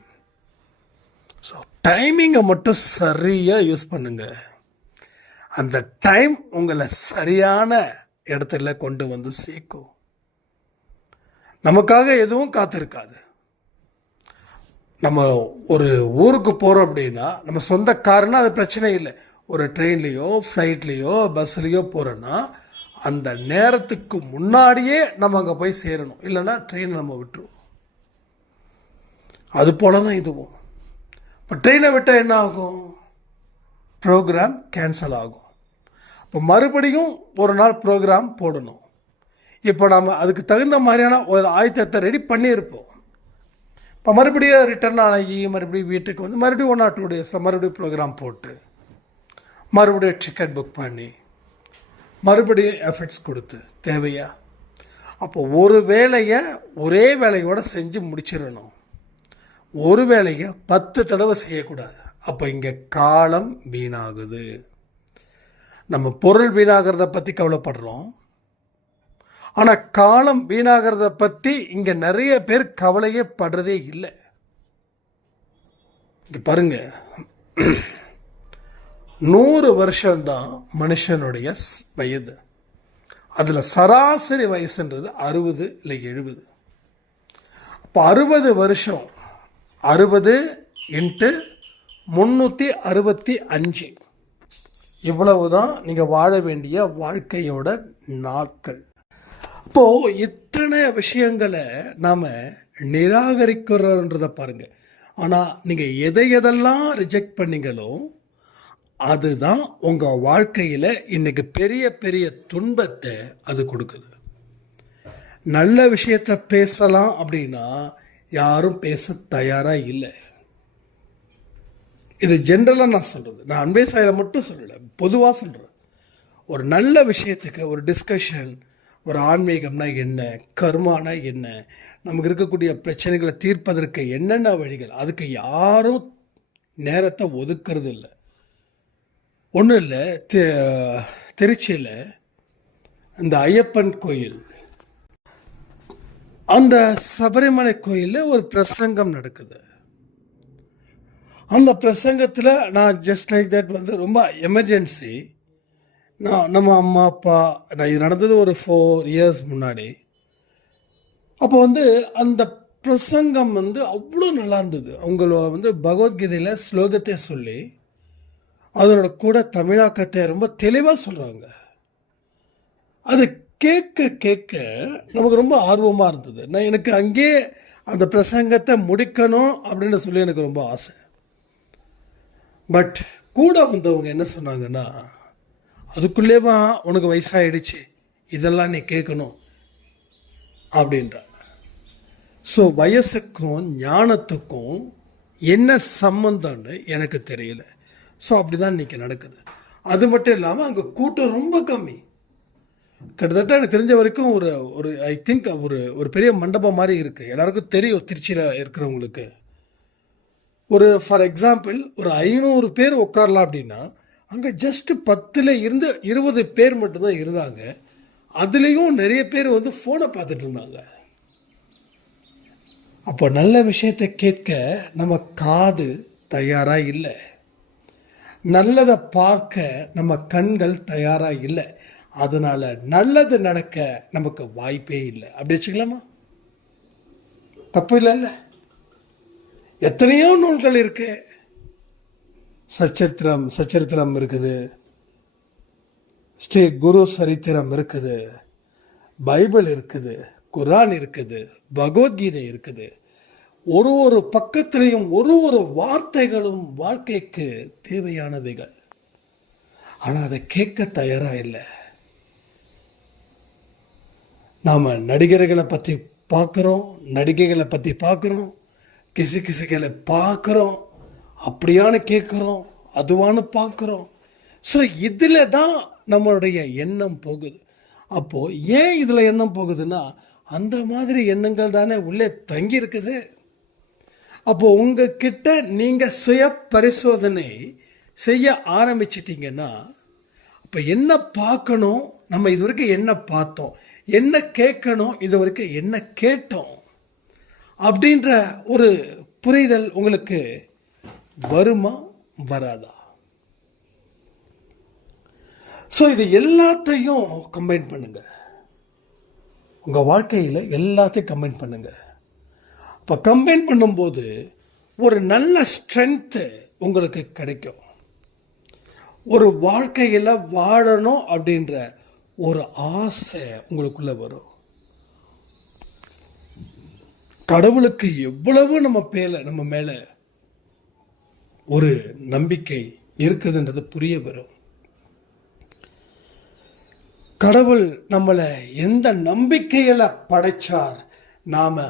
ஸோ டைமிங்கை மட்டும் சரியாக யூஸ் பண்ணுங்க. அந்த டைம் உங்களை சரியான இடத்துல கொண்டு வந்து சேர்க்கும். நமக்காக எதுவும் காத்திருக்காது. நம்ம ஒரு ஊருக்கு போகிறோம் அப்படின்னா நம்ம சொந்த காருன்னா அது பிரச்சனை இல்லை. ஒரு ட்ரெயின்லேயோ ஃப்ளைட்லேயோ பஸ்லேயோ போகிறோன்னா அந்த நேரத்துக்கு முன்னாடியே நம்ம அங்கே போய் சேரணும். இல்லைன்னா ட்ரெயினை நம்ம விட்டுருவோம். அது போல தான் இதுவும். இப்போ ட்ரெயினை விட்டால் என்ன ஆகும், ப்ரோக்ராம் கேன்சல் ஆகும். இப்போ மறுபடியும் ஒரு நாள் ப்ரோக்ராம் போடணும். இப்போ நம்ம அதுக்கு தகுந்த மாதிரியான ஒரு ஆயத்தத்தை ரெடி பண்ணியிருப்போம். இப்போ மறுபடியும் ரிட்டர்ன் ஆகி மறுபடியும் வீட்டுக்கு வந்து மறுபடியும் 1 or 2 days மறுபடியும் ப்ரோக்ராம் போட்டு மறுபடியும் டிக்கெட் புக் பண்ணி மறுபடியும் எஃபர்ட்ஸ் கொடுத்து தேவையா? அப்போ ஒரு வேலையை ஒரே வேலையோடு செஞ்சு முடிச்சிடணும். ஒரு வேலையை 10 தடவை செய்யக்கூடாது. அப்போ இங்கே காலம் வீணாகுது. நம்ம பொருள் வீணாகிறத பற்றி கவலைப்படுறோம். ஆனால் காலம் வீணாகிறத பற்றி இங்கே நிறைய பேர் கவலையே படுறதே இல்லை. இங்கே பாருங்க, 100 வருஷம்தான் மனுஷனுடைய வயது. அதில் சராசரி வயசுன்றது 60 இல்லை 70. அப்போ 60 வருஷம், 60 × 365, இவ்வளவு தான் நீங்கள் வாழ வேண்டிய வாழ்க்கையோட நாட்கள். அப்போது இத்தனை விஷயங்களை நாம் நிராகரிக்கிறோன்றதை பாருங்கள். ஆனால் நீங்கள் எதையெல்லாம் ரிஜெக்ட் பண்ணீங்களோ அதுதான் உங்கள் வாழ்க்கையில் இன்றைக்கி பெரிய பெரிய துன்பத்தை அது கொடுக்குது. நல்ல விஷயத்தை பேசலாம் அப்படின்னா யாரும் பேச தயாராக இல்லை. இது ஜென்ரலாக நான் சொல்கிறது, நான் அன்பே சாயில மட்டும் சொல்லலை, பொதுவாக சொல்கிறேன். ஒரு நல்ல விஷயத்துக்கு ஒரு டிஸ்கஷன், ஒரு ஆன்மீகம்னா என்ன, கர்மானா என்ன, நமக்கு இருக்கக்கூடிய பிரச்சனைகளை தீர்ப்பதற்கு என்னென்ன வழிகள், அதுக்கு யாரும் நேரத்தை ஒதுக்கிறது இல்லை. ஒன்றும் இல்லை, திருச்சியில் இந்த ஐயப்பன் கோயில், அந்த சபரிமலை கோயிலில் ஒரு பிரசங்கம் நடக்குது. அந்த பிரசங்கத்தில் நான் ஜஸ்ட் லைக் தட் ரொம்ப எமர்ஜென்சி, நம்ம அம்மா அப்பா, இது நடந்தது ஒரு 4 years முன்னாடி. அப்போ அந்த பிரசங்கம் அவ்வளோ நல்லா இருந்தது. அவங்க பகவத்கீதையில் ஸ்லோகத்தை சொல்லி அதனோட கூட தமிழாக்கத்தை ரொம்ப தெளிவாக சொல்கிறாங்க. அது கேட்க கேட்க நமக்கு ரொம்ப ஆர்வமாக இருந்தது. எனக்கு அங்கேயே அந்த பிரசங்கத்தை முடிக்கணும் அப்படின்னு சொல்லி எனக்கு ரொம்ப ஆசை. பட் கூட வந்தவங்க என்ன சொன்னாங்கன்னா, அதுக்குள்ளேவா உனக்கு வயசாகிடுச்சு, இதெல்லாம் நீ கேட்கணும் அப்படின்றாங்க. ஸோ வயசுக்கும் ஞானத்துக்கும் என்ன சம்மந்தம்னு எனக்கு தெரியல. ஸோ அப்படி தான் இன்றைக்கி நடக்குது. அது மட்டும் இல்லாமல் அங்கே கூட்டம் ரொம்ப கம்மி. கிட்டத்தட்ட எனக்கு தெரிஞ்ச வரைக்கும் ஒரு ஐ திங்க் ஒரு பெரிய மண்டபம் மாதிரி இருக்குது. எல்லாருக்கும் தெரியும் திருச்சியில் இருக்கிறவங்களுக்கு. ஒரு ஃபார் எக்ஸாம்பிள் ஒரு 500 பேர் உட்காரலாம் அப்படின்னா அங்கே ஜஸ்ட்டு 10 இருந்து 20 பேர் மட்டும்தான் இருந்தாங்க. அதுலேயும் நிறைய பேர் ஃபோனை பார்த்துட்டு இருந்தாங்க. அப்போ நல்ல விஷயத்தை கேட்க நம்ம காது தயாராக இல்லை, நல்லதை பார்க்க நம்ம கண்கள் தயாராக இல்லை. அதனால் நல்லது நடக்க நமக்கு வாய்ப்பே இல்லை. அப்படி வச்சுக்கலாமா? தப்பு இல்லைல்ல? எத்தனையோ நூல்கள் இருக்கு. சச்சரித்திரம் இருக்குது, ஸ்ரீ குரு சரித்திரம் இருக்குது, பைபிள் இருக்குது, குரான் இருக்குது, பகவத்கீதை இருக்குது. ஒரு பக்கத்திலையும் ஒரு வார்த்தைகளும் வாழ்க்கைக்கு தேவையானவைகள். ஆனால் அதை கேட்க தயாராக இல்லை. நாம் நடிகர்களை பற்றி பார்க்குறோம், நடிகைகளை பற்றி பார்க்குறோம், கிசுகளை பார்க்குறோம், அப்படியானு கேட்குறோம், அதுவானு பார்க்குறோம். ஸோ இதில் தான் நம்மளுடைய எண்ணம் போகுது. அப்போது ஏன் இதில் எண்ணம் போகுதுன்னா, அந்த மாதிரி எண்ணங்கள் தானே உள்ளே தங்கி இருக்குது. அப்போது உங்ககிட்ட நீங்கள் சுய பரிசோதனை செய்ய ஆரம்பிச்சிட்டிங்கன்னா, அப்போ என்ன பார்க்கணும், நம்ம இது வரைக்கும் என்ன பார்த்தோம், என்ன கேட்கணும், இது வரைக்கும் என்ன கேட்டோம் அப்படின்ற ஒரு புரிதல் உங்களுக்கு வருமா வராதா? ஸோ இது எல்லாத்தையும் கம்பைன் பண்ணுங்க, உங்கள் வாழ்க்கையில் எல்லாத்தையும் கம்பைன் பண்ணுங்க. இப்போ கம்பைன் பண்ணும்போது ஒரு நல்ல ஸ்ட்ரென்த்து உங்களுக்கு கிடைக்கும். ஒரு வாழ்க்கையில் வாழணும் அப்படின்ற ஒரு ஆசை உங்களுக்குள்ளே வரும். கடவுளுக்கு எவ்வளவு நம்ம மேலே ஒரு நம்பிக்கை இருக்குதுன்றது புரிய வரும். கடவுள் நம்மளை எந்த நம்பிக்கையில் படைச்சார், நாம்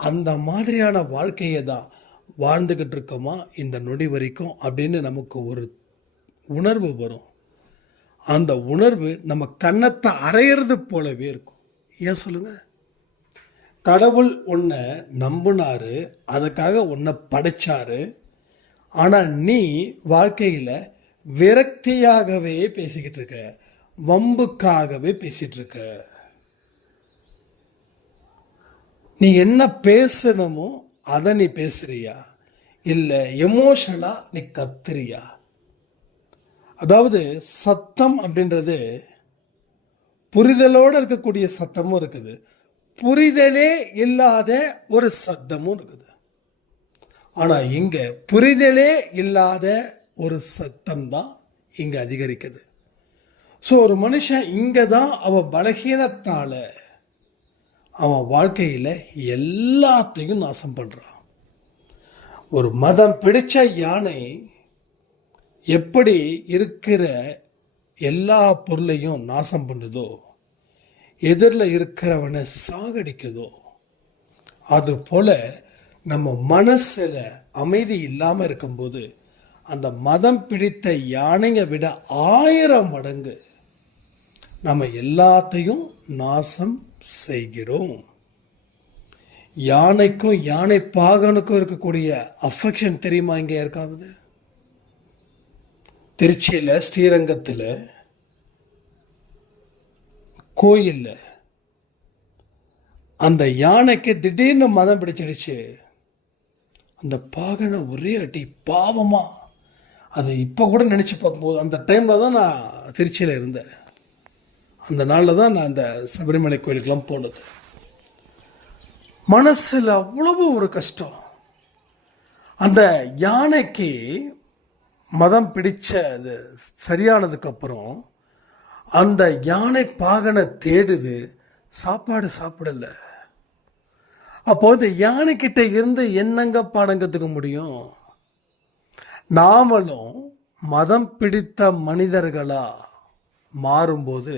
அந்த மாதிரியான வாழ்க்கையை தான் வாழ்ந்துக்கிட்டு இருக்கோமா இந்த நொடி வரைக்கும் அப்படின்னு நமக்கு ஒரு உணர்வு வரும். அந்த உணர்வு நம்ம கன்னத்தை அரையிறது போலவே இருக்கும். ஏன் சொல்லுங்கள்? கடவுள் உன்னை நம்பினாரு, அதுக்காக உன்னை படைச்சாரு. ஆனால் நீ வாழ்க்கையில் விரக்தியாகவே பேசிக்கிட்டு இருக்க, வம்புக்காகவே பேசிகிட்டு இருக்க. நீ என்ன பேசணுமோ அதை நீ பேசுறியா? இல்லை எமோஷனலாக நீ கத்துறியா? அதாவது சத்தம் அப்படின்றது புரிதலோடு இருக்கக்கூடிய சத்தமும் இருக்குது, புரிதலே இல்லாத ஒரு சத்தமும் இருக்குது. ஆனால் இங்கே புரிதலே இல்லாத ஒரு சத்தம் தான் இங்கே அதிகரிக்குது. ஸோ ஒரு மனுஷன் இங்கே தான் அவன் பலகீனத்தால் அவன் வாழ்க்கையில் எல்லாத்தையும் நாசம் பண்ணுறான். ஒரு மதம் பிடிச்ச யானை எப்படி இருக்கிற எல்லா பொருளையும் நாசம் பண்ணுதோ, எதிரில் இருக்கிறவனை சாகடிக்குதோ, அதுபோல் நம்ம மனசில் அமைதி இல்லாமல் இருக்கும்போது அந்த மதம் பிடித்த யானையை விட 1000 மடங்கு நம்ம எல்லாத்தையும் நாசம் செய்கிறோம். யானைக்கும் யானை பாகனுக்கும் இருக்கக்கூடிய அஃபெக்ஷன் தெரியுமா? இங்கே இருக்காது. திருச்சியில் ஸ்ரீரங்கத்தில் கோயிலில் அந்த யானைக்கு திடீர்னு மதம் பிடிச்சிடுச்சு. அந்த பாகனை ஒரே அடி பாவமாக, அதை இப்போ கூட நினச்சி பார்க்கும்போது, அந்த டைமில் தான் நான் திருச்சியில் இருந்தேன். அந்த நாளில் தான் நான் அந்த சபரிமலை கோயிலுக்கெல்லாம் போனது. மனசில் அவ்வளவு ஒரு கஷ்டம். அந்த யானைக்கு மதம் பிடிச்ச அது சரியானதுக்கப்புறம் அந்த யானை பாகனை தேடுது, சாப்பாடு சாப்பிடல. அப்போ இந்த யானைக்கிட்ட இருந்து என்னங்க பாடம் கற்றுக்க முடியும்? நாமளும் மதம் பிடித்த மனிதர்களா மாறும்போது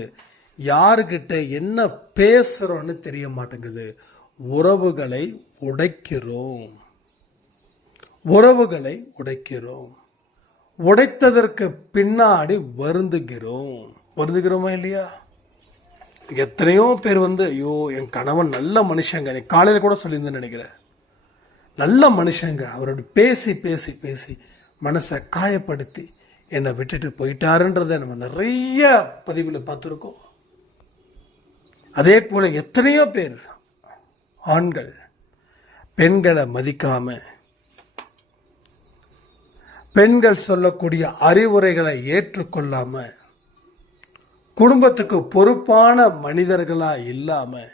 யாருக்கிட்ட என்ன பேசுகிறோன்னு தெரிய மாட்டேங்குது. உறவுகளை உடைக்கிறோம், உறவுகளை உடைக்கிறோம். உடைத்ததற்கு பின்னாடி வருந்துகிறோமா இல்லையா? எத்தனையோ பேர் ஐயோ என் கணவன் நல்ல மனுஷங்க, நீ காலையில் கூட சொல்லியிருந்தேன்னு நினைக்கிறேன், நல்ல மனுஷங்க, அவரோட பேசி பேசி பேசி மனசை காயப்படுத்தி என்னை விட்டுட்டு போயிட்டாருன்றதை நம்ம நிறைய பதிவில் பார்த்துருக்கோம். அதே போல் எத்தனையோ பேர் ஆண்கள் பெண்களை மதிக்காம, பெண்கள் சொல்லக்கூடிய அறிவுரைகளை ஏற்றுக்கொள்ளாம, குடும்பத்துக்கு பொறுப்பான மனிதர்களாக இல்லாமல்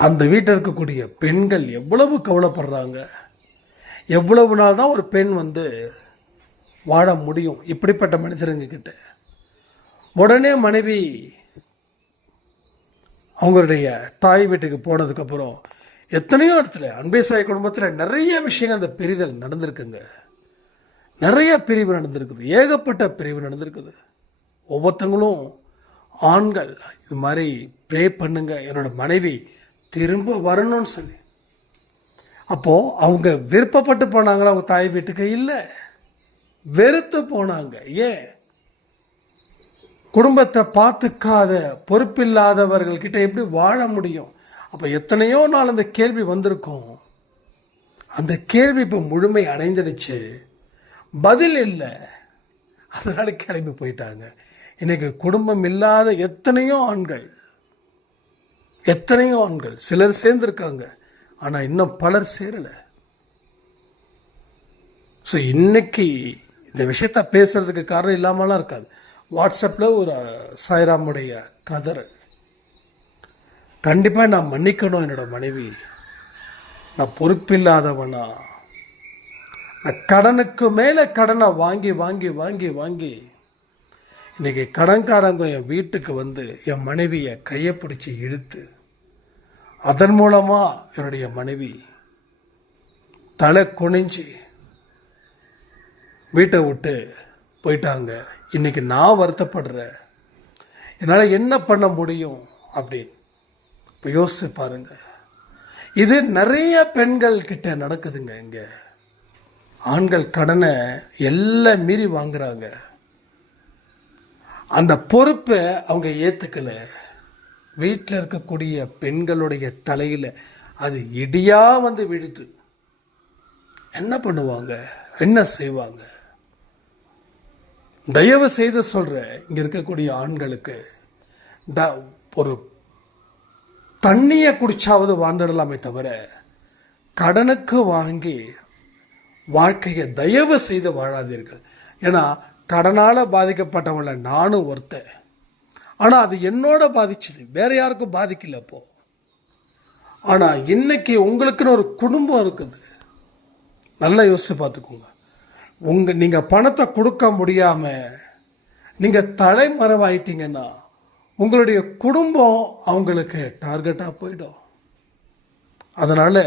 அந்த வீட்டில் இருக்கக்கூடிய பெண்கள் எவ்வளவு கவலைப்படுறாங்க. எவ்வளவு நாள் தான் ஒரு பெண் வாழ முடியும் இப்படிப்பட்ட மனிதருங்கக்கிட்ட? உடனே மனைவி அவங்களுடைய தாய் வீட்டுக்கு போனதுக்கப்புறம் எத்தனையோ இடத்துல அன்பேசாய் குடும்பத்தில் நிறைய விஷயங்கள் அந்த பிரிதல் நடந்திருக்குங்க. நிறைய பிரிவு நடந்திருக்குது, ஏகப்பட்ட பிரிவு நடந்திருக்குது. ஒவ்வொருத்தங்களும் ஆண்கள் இது மாதிரி ப்ரே பண்ணுங்க, என்னோட மனைவி திரும்ப வரணும்னு சொல்லி. அப்போது அவங்க விருப்பப்பட்டு போனாங்களா அவங்க தாய் வீட்டுக்கு? இல்லை, வெறுத்து போனாங்க. ஏன்? குடும்பத்தை பார்த்துக்காத பொறுப்பில்லாதவர்கள்கிட்ட எப்படி வாழ முடியும்? அப்போ எத்தனையோ நாள் அந்த கேள்வி வந்திருக்கும். அந்த கேள்வி இப்போ முழுமை அடைந்துடுச்சு, பதில் இல்லை, அதனால கிளம்பி போயிட்டாங்க. இன்னைக்கு குடும்பம் இல்லாத எத்தனையோ ஆண்கள் சிலர் சேர்ந்துருக்காங்க, ஆனால் இன்னும் பலர் சேரலை. ஸோ இன்னைக்கு இந்த விஷயத்த பேசுறதுக்கு காரணம் இல்லாமலாம் இருக்காது. வாட்ஸ்அப்பில் ஒரு சாய்ராமுடைய கதர், கண்டிப்பாக நான் மன்னிக்கணும் என்னோட மனைவி, நான் பொறுப்பில்லாதவனா, நான் கடனுக்கு மேலே கடனை வாங்கி வாங்கி வாங்கி வாங்கி இன்றைக்கி கடன்காரங்க என் வீட்டுக்கு என் மனைவியை கையை பிடிச்சி இழுத்து, அதன் மூலமாக என்னுடைய மனைவி தலை குனிஞ்சு வீட்டை விட்டு போயிட்டாங்க. இன்றைக்கி நான் வருத்தப்படுறேன், என்னால் என்ன பண்ண முடியும் அப்படின்னு. இப்போ யோசிச்சு பாருங்க, இது நிறைய பெண்கள் கிட்ட நடக்குதுங்க. இங்கே ஆண்கள் கடனை எல்லாம் மீறி வாங்குறாங்க, அந்த பொறுப்பை அவங்க ஏற்றுக்கல. வீட்டில் இருக்கக்கூடிய பெண்களுடைய தலையில் அது இடியாக விழுது. என்ன பண்ணுவாங்க, என்ன செய்வாங்க? தயவு செய்து சொல்கிறேன், இங்கே இருக்கக்கூடிய ஆண்களுக்கு ஒரு தண்ணியை குடிச்சாவது வாழ்ந்துடலாமே தவிர கடனுக்கு வாங்கி வாழ்க்கையை தயவு செய்து வாழாதீர்கள். ஏன்னா கடனால் பாதிக்கப்பட்டவங்கள நானும் ஒருத்தன். ஆனால் அது என்னோட பாதிச்சுது, வேற யாருக்கும் பாதிக்கல. அப்போ ஆனால் இன்னைக்கு உங்களுக்குன்னு ஒரு குடும்பம் இருக்குது. நல்லா யோசிச்சு பார்த்துக்கோங்க. நீங்கள் பணத்தை கொடுக்க முடியாமல் நீங்கள் தலைமறைவாயிட்டீங்கன்னா உங்களுடைய குடும்பம் அவங்களுக்கு டார்கெட்டாக போயிடும். அதனால்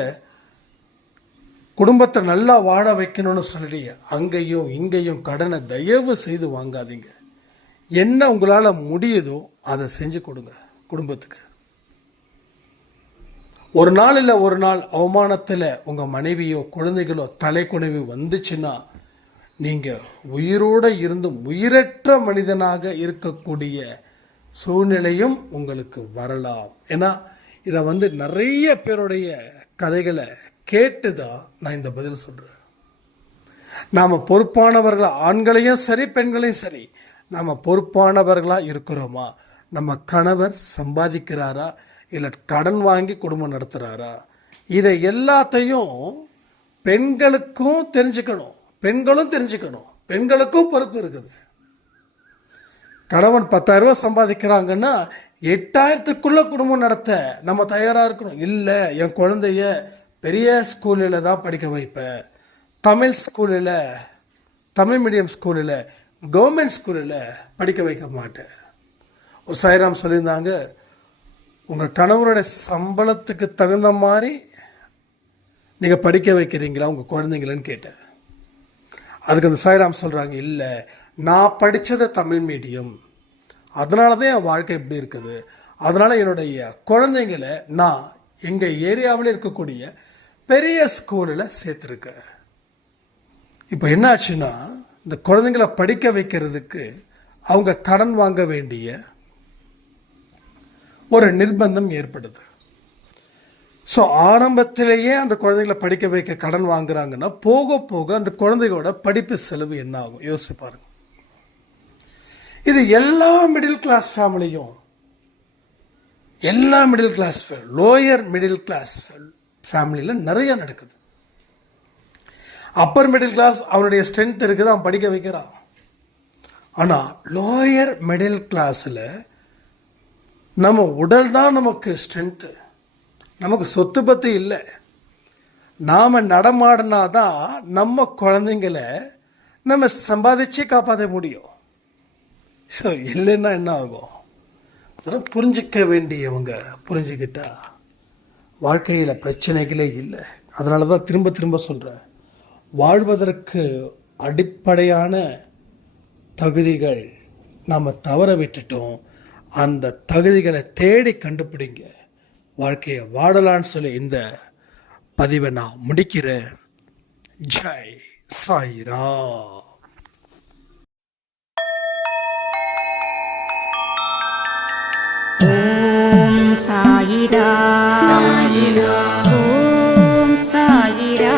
குடும்பத்தை நல்லா வாழ வைக்கணும்னு சொல்லி அங்கேயும் இங்கேயும் கடனை தயவு செய்து வாங்காதீங்க. என்ன உங்களால் முடியுதோ அதை செஞ்சு கொடுங்க குடும்பத்துக்கு. ஒரு நாள் இல்லை ஒரு நாள் அவமானத்தில் உங்கள் மனைவியோ குழந்தைகளோ தலைக்குனைவு வந்துச்சுன்னா நீங்கள் உயிரோடு இருந்தும் உயிரற்ற மனிதனாக இருக்கக்கூடிய சூழ்நிலையும் உங்களுக்கு வரலாம். ஏன்னா இதை நிறைய பேருடைய கதைகளை கேட்டு தான் நான் இந்த பதில் சொல்கிறேன். நாம் பொறுப்பானவர்களாக, ஆண்களையும் சரி பெண்களையும் சரி, நாம் பொறுப்பானவர்களாக இருக்கிறோமா? நம்ம கணவர் சம்பாதிக்கிறாரா இல்லை கடன் வாங்கி குடும்பம் நடத்துகிறாரா? இதை எல்லாத்தையும் பெண்களுக்கும் தெரிஞ்சுக்கணும், பெண்களும் தெரிஞ்சுக்கணும். பெண்களுக்கும் பொறுப்பு இருக்குது. கணவன் 10,000 ரூபா சம்பாதிக்கிறாங்கன்னா 8,000க்குள்ளே குடும்பம் நடத்த நம்ம தயாராக இருக்கணும். இல்லை, என் குழந்தைய பெரிய ஸ்கூலில் தான் படிக்க வைப்பேன், தமிழ் ஸ்கூலில், தமிழ் மீடியம் ஸ்கூலில், கவர்மெண்ட் ஸ்கூலில் படிக்க வைக்க மாட்டேன். ஒரு சாய்ராம் சொல்லியிருந்தாங்க, உங்கள் கணவரோட சம்பளத்துக்கு தகுந்த மாதிரி நீங்கள் படிக்க வைக்கிறீங்களா உங்கள் குழந்தைங்களன்னு கேட்டேன். அதுக்கு அந்த சாய்ராம் சொல்கிறாங்க, இல்லை, நான் படித்தது தமிழ் மீடியம், அதனால தான் என் வாழ்க்கை இப்படி இருக்குது. அதனால் என்னுடைய குழந்தைங்களை நான் எங்கள் ஏரியாவில் இருக்கக்கூடிய பெரிய ஸ்கூலில் சேர்த்துருக்கேன். இப்போ என்ன ஆச்சுன்னா, இந்த குழந்தைங்களை படிக்க வைக்கிறதுக்கு அவங்க கடன் வாங்க வேண்டிய ஒரு நிர்பந்தம் ஏற்படுது. ஸோ ஆரம்பத்திலேயே அந்த குழந்தைகளை படிக்க வைக்க கடன் வாங்குறாங்கன்னா போக போக அந்த குழந்தைகளோட படிப்பு செலவு என்ன ஆகும் யோசிச்சு பாருங்க. இது எல்லா மிடில் கிளாஸ் ஃபேமிலியும், எல்லா middle class lower middle class ஃபேமிலியில் நிறைய நடக்குது. அப்பர் மிடில் கிளாஸ் அவனுடைய ஸ்ட்ரென்த் இருக்குது, அவன் படிக்க வைக்கிறான். ஆனால் லோயர் மிடில் கிளாஸில் நம்ம உடல் தான் நமக்கு ஸ்ட்ரென்த்து, நமக்கு சொத்து பத்து இல்லை. நாம் நடமாடினா தான் நம்ம குழந்தைங்களை நம்ம சம்பாதிச்சு காப்பாற்ற முடியும். ஸோ இல்லைன்னா என்ன ஆகும்? அதெல்லாம் புரிஞ்சிக்க வேண்டியவங்க புரிஞ்சுக்கிட்டா வாழ்க்கையில் பிரச்சனைகளே இல்லை. அதனால தான் திரும்ப திரும்ப சொல்கிறேன், வாழ்வதற்கு அடிப்படையான தகுதிகள் நாம் தவற விட்டுட்டோம். அந்த தகுதிகளை தேடி கண்டுபிடிங்க, வாழ்க்கையை வாழலான்னு சொல்லி இந்த பதிவை நான் முடிக்கிறேன். ஜெய் சாய்ராம். ஓம் சாயிரா, சாயிரா, ஓம் சாயிரா.